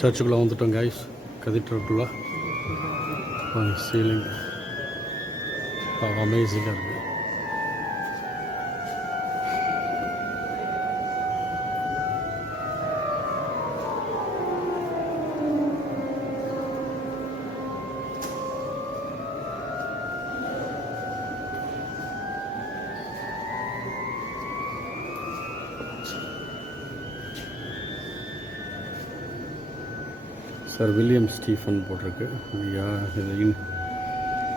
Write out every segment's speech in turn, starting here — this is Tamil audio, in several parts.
சர்ச்சுக்குள்ளே வந்துட்டோம் கைஸ். கதீட்ரலுக்குள்ளே சீலிங் அமேசிங்காக இருக்குது. சார் வில்லியம் ஸ்டீஃபன் போட்டிருக்கு.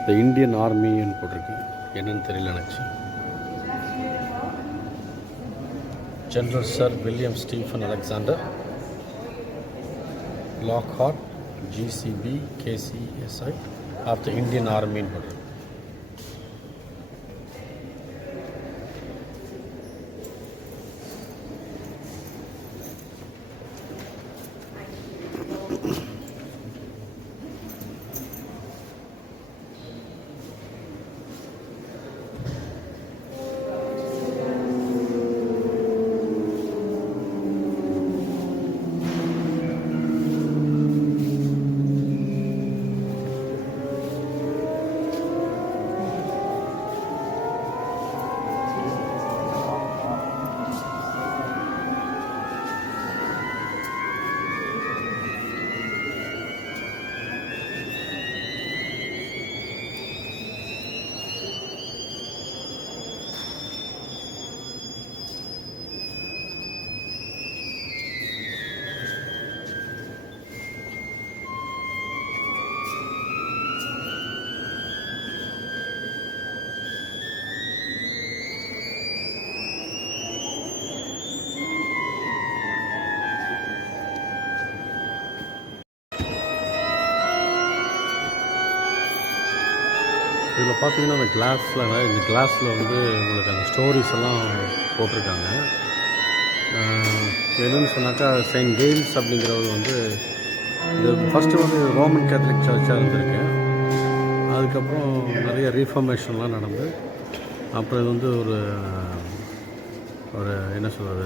த இந்தியன் ஆர்மின்னு போட்டிருக்கு. என்னன்னு தெரியல எனக்கு. General sir William Stephen Alexander Lockhart GCB KCSI of the Indian ஆர்மின்னு போட்டிருக்கு. இதில் பார்த்தீங்கன்னா இந்த கிளாஸில் வந்து உங்களுக்கு அந்த ஸ்டோரிஸ் எல்லாம் போட்டிருக்காங்க. எதுன்னு சொன்னாக்கா செயின்ட் கெயில்ஸ் அப்படிங்கிறது வந்து இது ஃபஸ்ட்டு வந்து ரோமன் கேத்தலிக் சர்ச்சாக இருந்திருக்கு. அதுக்கப்புறம் நிறைய ரீஃபர்மேஷன்லாம் நடந்து அப்புறம் இது வந்து ஒரு என்ன சொல்கிறது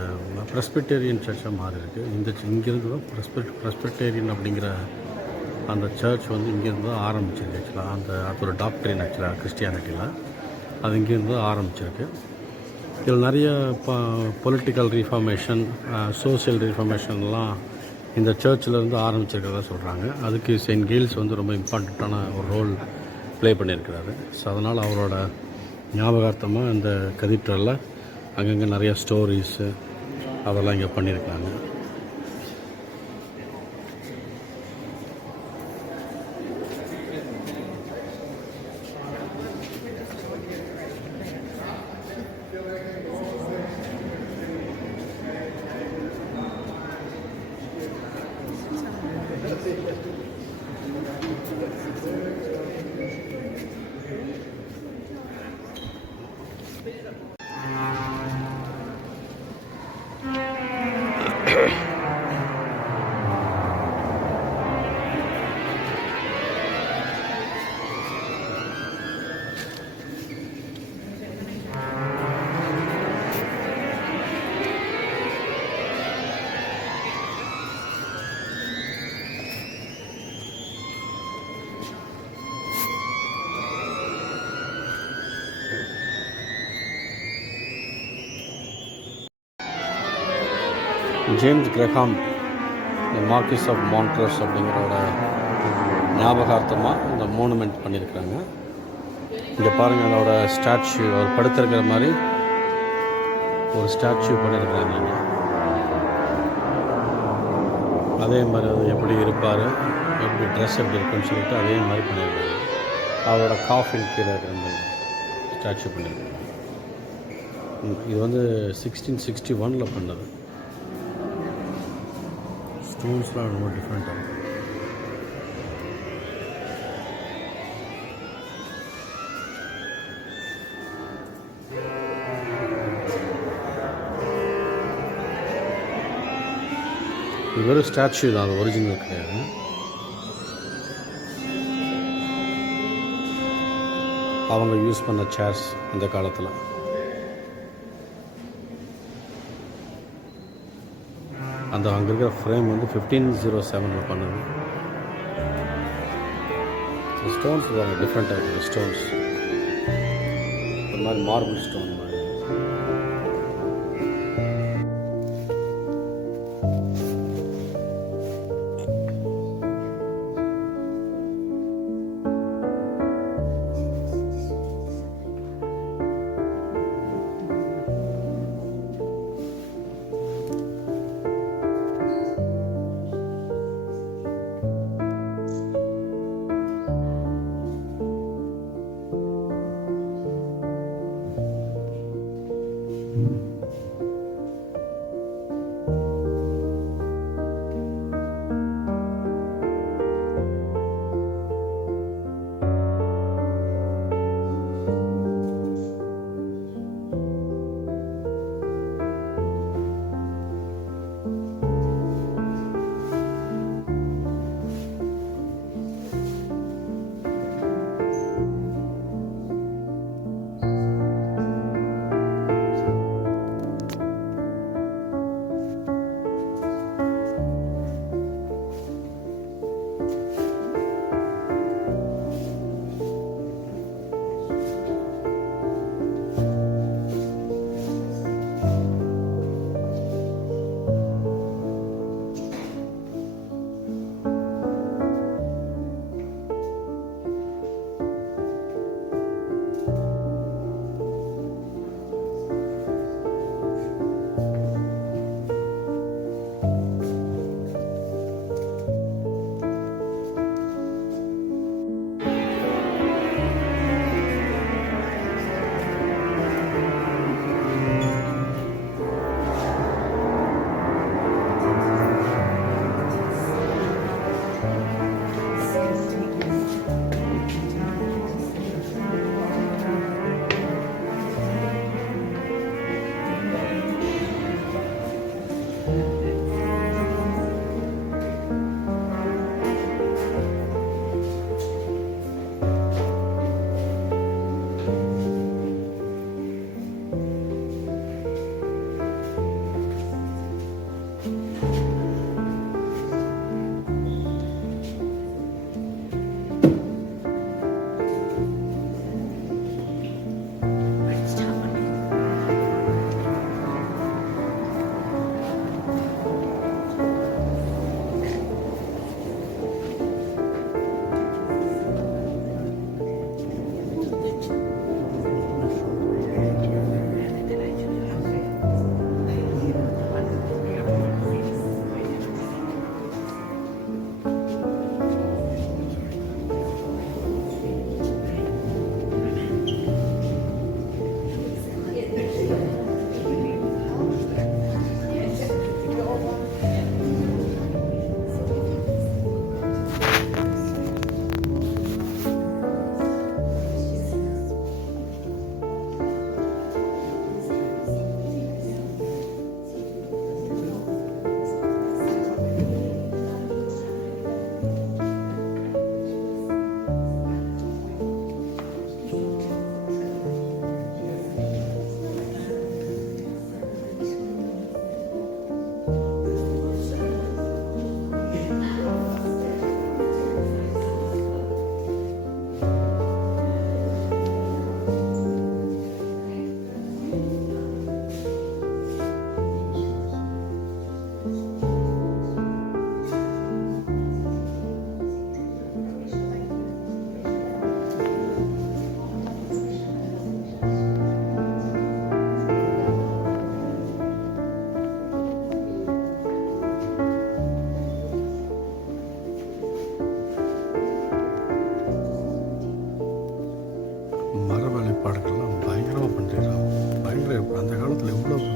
ப்ரெஸ்பிட்டேரியன் சர்ச்சாக மாறி இருக்குது. இங்கேருந்து தான் ப்ரெஸ்பிட்டேரியன் அப்படிங்கிற அந்த சர்ச் வந்து இங்கேருந்து தான் ஆரம்பிச்சிருக்கு. ஆக்சுவலாக அது ஒரு டாக்டரின் ஆக்சுவலாக கிறிஸ்டியானிட்டியில் அது இங்கேருந்து தான் ஆரம்பிச்சிருக்கு. இதில் நிறைய பொலிட்டிக்கல் ரீஃபார்மேஷன் சோசியல் ரீஃபார்மேஷன்லாம் இந்த சர்ச்சிலேருந்து ஆரம்பிச்சிருக்கிறதா சொல்கிறாங்க. அதுக்கு செயின்ட் கெயில்ஸ் வந்து ரொம்ப இம்பார்ட்டண்ட்டான ஒரு ரோல் ப்ளே பண்ணியிருக்கிறாரு. ஸோ அதனால் அவரோட ஞாபகார்த்தமாக இந்த கதீட்ரலில் அங்கங்கே நிறையா ஸ்டோரிஸு அதெல்லாம் இங்கே பண்ணியிருக்காங்க. ஜேம்ஸ் கிரஹாம் மார்க்கிஸ் ஆஃப் மான்ட்ரஸ் அப்படிங்கிறோட ஞாபகார்த்தமாக இந்த மோனுமெண்ட் பண்ணியிருக்கிறாங்க. இங்கே பாருங்கள், அதோட ஸ்டாச்சு அவர் படுத்திருக்கிற மாதிரி ஒரு ஸ்டாச்சு பண்ணியிருக்கிறாங்க. இங்கே அதே மாதிரி அது எப்படி இருப்பார், எப்படி ட்ரெஸ் எப்படி இருக்குன்னு சொல்லிட்டு அதே மாதிரி பண்ணியிருக்காங்க. அவரோட காஃபின் கீழே இருந்த ஸ்டாச்சு பண்ணியிருக்காங்க. இது வந்து 1661 பண்ணது. ஸ்டோன்ஸ்லாம் ரொம்ப டிஃப்ரெண்ட்டாக இது வெறும் ஸ்டாச்சு தான், அது ஒரிஜினல் கிடையாது. அவங்க யூஸ் பண்ண சேர்ஸ் அந்த காலத்தில் அந்த அங்கே இருக்கிற ஃப்ரேம் வந்து 1507 பண்ணது. ஸ்டோன்ஸ் வேறு டிஃப்ரெண்ட் டைப் ஸ்டோன்ஸ், ஒரு மாதிரி மார்பிள் ஸ்டோன் மாதிரி.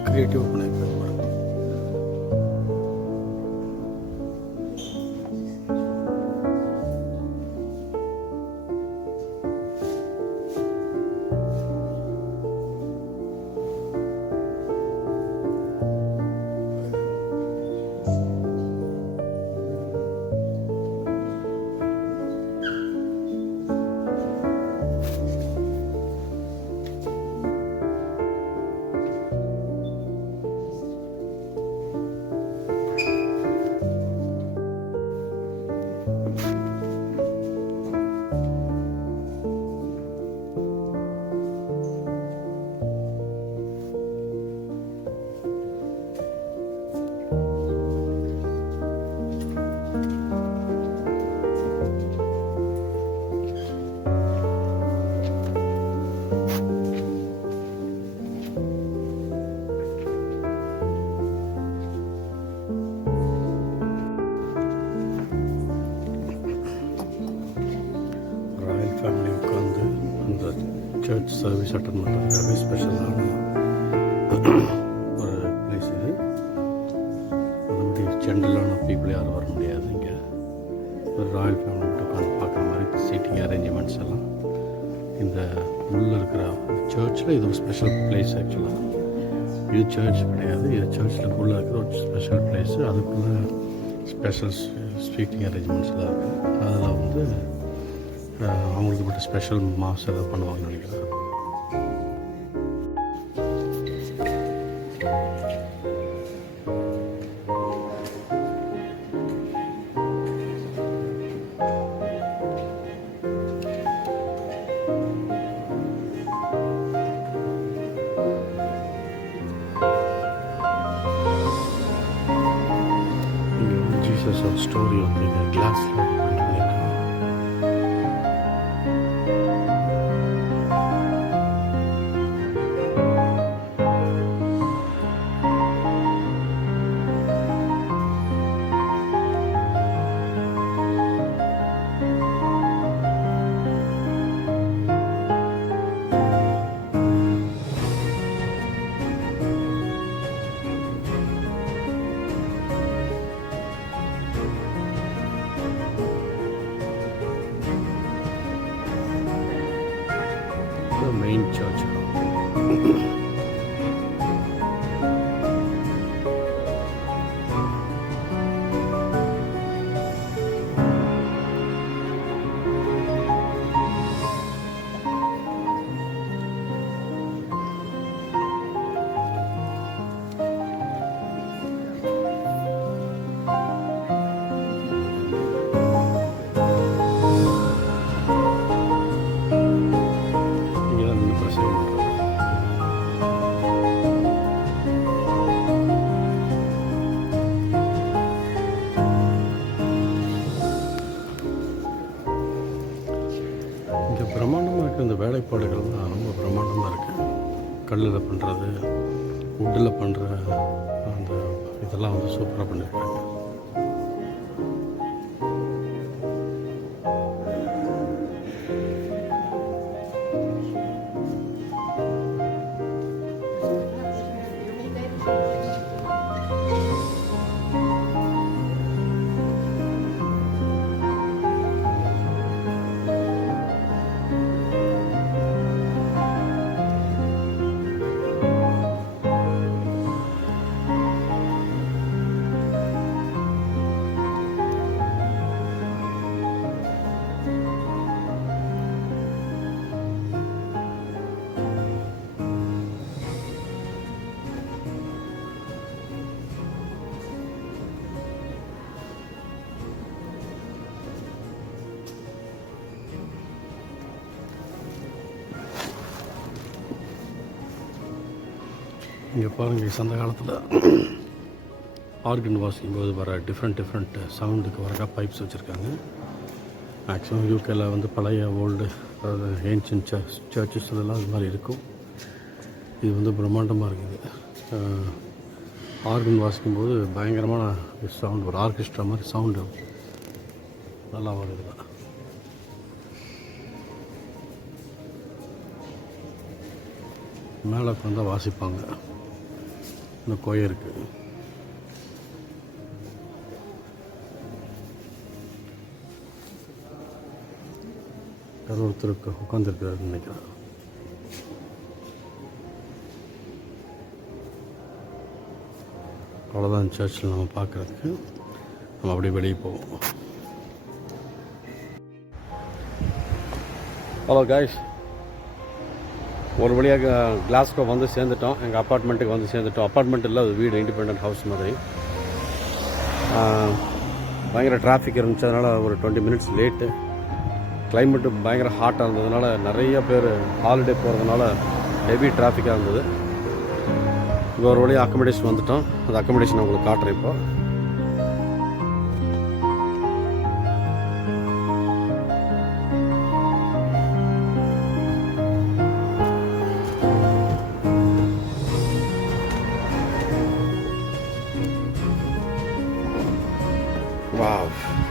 கிரியேட்டிவாக பண்ணியிருக்காரு. ஃபேமிலி உட்காந்து அந்த சர்ச் சர்வீஸ் அட்டன் பண்ணுறதுக்காகவே ஸ்பெஷலான ஒரு பிளேஸ் இது. மற்றபடி ஜென்ரலான பீப்புள் யாரும் வர முடியாது. இங்கே ஒரு ராயல் ஃபேமிலி மட்டும் உட்காந்து பார்க்குற மாதிரி சீட்டிங் அரேஞ்ச்மெண்ட்ஸ் எல்லாம் இந்த உள்ளே இருக்கிற சர்ச்சில் இது ஒரு ஸ்பெஷல் பிளேஸ். ஆக்சுவலாக இது சர்ச் கிடையாது, இது சர்ச்சில் உள்ளே இருக்கிற ஒரு ஸ்பெஷல் பிளேஸு. அதுக்குள்ளே ஸ்பெஷல் ஸ்பீக்கிங் அரேஞ்ச்மெண்ட்ஸ்லாம் இருக்குது. அதில் வந்து அவங்களுக்கு மட்டும் ஸ்பெஷல் மாஸ் எதாவது பண்ணுவாங்கன்னு நினைக்கிறேன். ஜீசஸ் ஸ்டோரி வந்து இங்கே கிளாஸில் பண்ணியிருக்காங்க. மெயின் சர்ச் பிரம்மாண்டமாக இருக்குது. இந்த வேலைப்பாடுகள்லாம் ரொம்ப பிரம்மாண்டமாக இருக்குது. கல்லில் பண்ணுறது, வுட்டில் பண்ணுற அந்த இதெல்லாம் வந்து சூப்பராக பண்ணியிருக்காங்க. இங்கே பாருங்கள், அந்த காலத்தில் ஆர்கன் வாசிக்கும்போது வர டிஃப்ரெண்ட் சவுண்டுக்கு வர பைப்ஸ் வச்சுருக்காங்க. மேக்ஸிமம் யூகேல வந்து பழைய ஓல்டு அதாவது ஏன்ஷியன்ட் சர்ச்சஸ் இதெல்லாம் அது மாதிரி இருக்கும். இது வந்து பிரம்மாண்டமாக இருக்குது. ஆர்கன் வாசிக்கும்போது பயங்கரமான சவுண்டு, ஒரு ஆர்கெஸ்ட்ரா மாதிரி சவுண்டு நல்லா வருது. மேலே உட்காந்தா வாசிப்பாங்க. இந்த கோயிலுக்கு ஒருத்தருக்கு உட்காந்துருக்கிறாருன்னு நினைக்கிறேன். அவ்வளோதான் சர்ச்சில் நம்ம பார்க்குறதுக்கு. நம்ம அப்படியே வெளியே போவோம். ஹலோ காய்ஸ், ஒரு வழியாக கிளாஸ்கோ வந்து சேர்ந்துட்டோம். எங்கள் அப்பார்ட்மெண்ட்டுக்கு வந்து சேர்ந்துட்டோம். அப்பார்ட்மெண்ட் இல்லை, அது வீடு, இண்டிபெண்ட் ஹவுஸ் மாதிரி. பயங்கர டிராஃபிக் இருந்துச்சு, அதனால் ஒரு 20 மினிட்ஸ் லேட்டு. கிளைமேட்டு பயங்கர ஹாட்டாக இருந்ததுனால நிறைய பேர் ஹாலிடே போகிறதுனால ஹெவி டிராஃபிக்காக இருந்தது. இப்போ ஒரு வழியாக அக்கமடேஷன் வந்துட்டோம். அந்த அக்கமடேஷன் உங்களுக்கு காட்டுறேன். இப்போ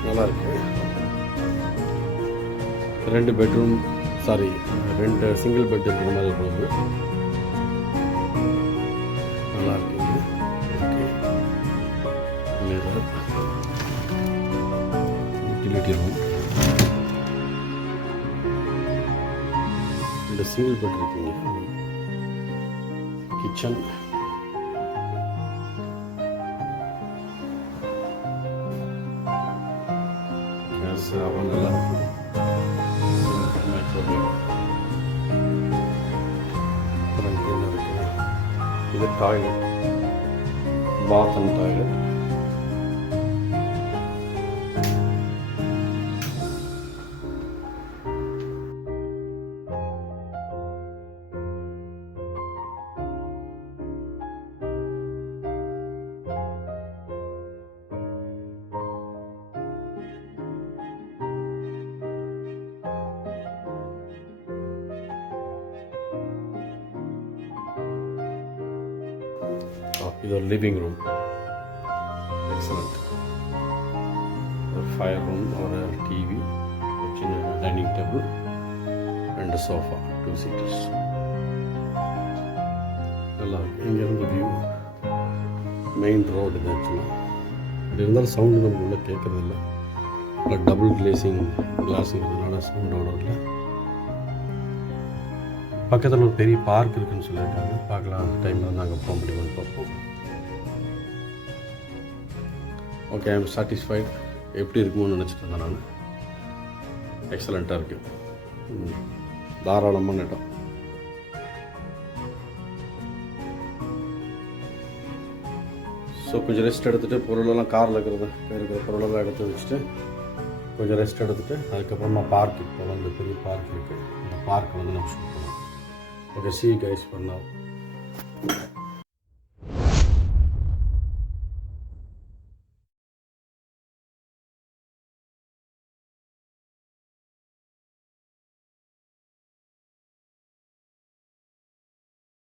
நல்லா இருக்கு. 2 பெட்ரூம், சாரி 2 சிங்கிள் பெட் இருக்கிற மாதிரி ரூமு. நல்லா இருக்குங்க. Okay, mirror, utility room, 2 single bed இருக்குங்க. கிச்சன், கேஸ் அவன் நல்லா இருக்குது. அப்புறம் இங்கே என்ன இருக்குது, இது டாய்லெட், பாத் அண்ட் டாய்லெட். இது ஒரு லிவிங் ரூம், எக்ஸலண்ட். ஒரு ஃபயர் ரூம், ஒரு டிவி, ஒரு சின்ன டைனிங் டேபிள், 2 சோஃபா, 2 சீட்டர்ஸ். நல்லா இருக்குது. இங்கேருந்து வியூ மெயின் ரோடு. இது ஆக்சுவலாக இப்படி இருந்தாலும் சவுண்டு நமக்கு உள்ளே கேட்குறதில்ல. இல்லை டபுள் கிளாஸுங்கிறதுனால சவுண்ட் அவ்வளோ இல்லை. பக்கத்தில் ஒரு பெரிய பார்க் இருக்குதுன்னு சொல்லியிருக்காங்க. பார்க்கலாம், அந்த டைமில் வந்து அங்கே போக முடியுமான்னு பார்ப்போம். Okay, I am satisfied. எப்படி இருக்குமோன்னு நினச்சிட்டு இருந்தேன் நான். எக்ஸலண்ட்டாக இருக்குது, தாராளமான இடம். ஸோ கொஞ்சம் ரெஸ்ட் எடுத்துகிட்டு, பொருளெல்லாம் காரில் இருக்கிற பொருளெல்லாம் எடுத்து வச்சுட்டு கொஞ்சம் ரெஸ்ட் எடுத்துகிட்டு அதுக்கப்புறமா பார்க், இப்போ வந்து பெரிய பார்க் இருக்குது, அந்த பார்க்கை வந்து நம்ம ஷூட் பண்ணலாம். Okay, see you guys for now.